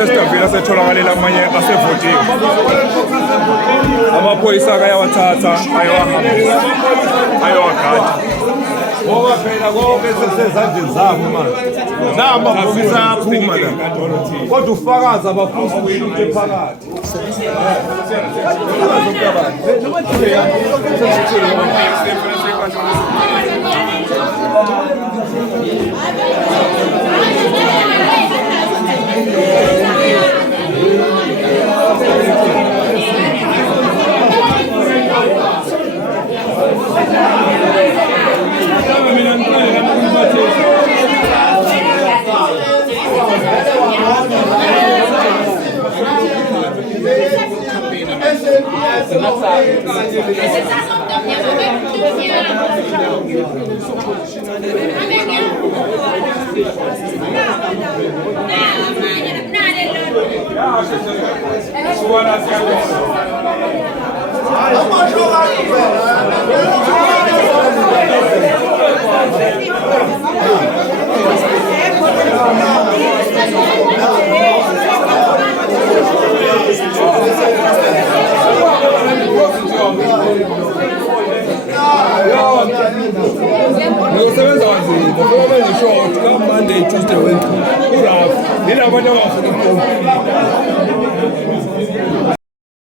Chesterfield asetholakale amanye asevotile amaphoyisa akayawathatha ayowahambisa ayowagada ngoba phela konke sesezandleni zabo manje namaphoyisa ayaphuma la kodwa ufakazi abafuna ukushintshe phakathi Ngosebenza kanzima ngoba manje short ka Monday Tuesday Wednesday urafu yini abantu abafuna